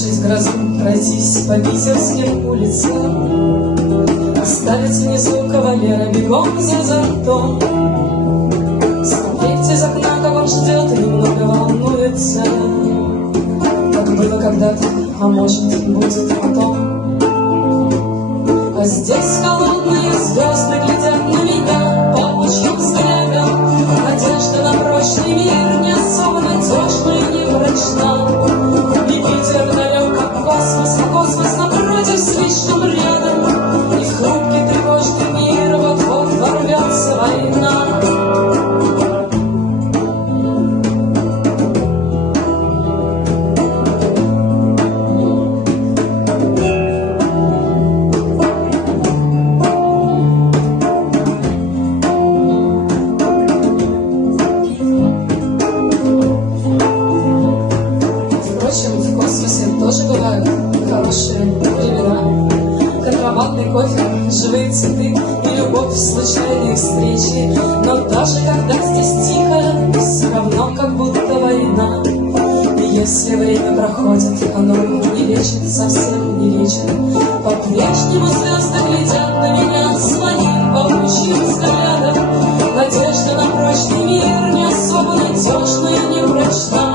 пережить грозу, пройтись по питерским улицам, оставить внизу кавалера бегом за зонтом, смотреть из окна, как он ждет и немного волнуется, как было когда-то, а может, будет потом. А здесь холодные звезды глядят на меня паучьим взглядом. Надежда на прочный мир не особо надежна и не прочна. И Питер далек, как космос, а космос напротив слишком рядом. И в хрупкий тревожный мир вот-вот ворвется война. Кофе, живые цветы и любовь, случайные встречи. Но даже когда здесь тихо, все равно как будто война. И если время проходит, оно не лечит, совсем не лечит. По-прежнему звезды глядят на меня своим паучьим взглядом. Надежда на прочный мир не особо надежна и не прочна.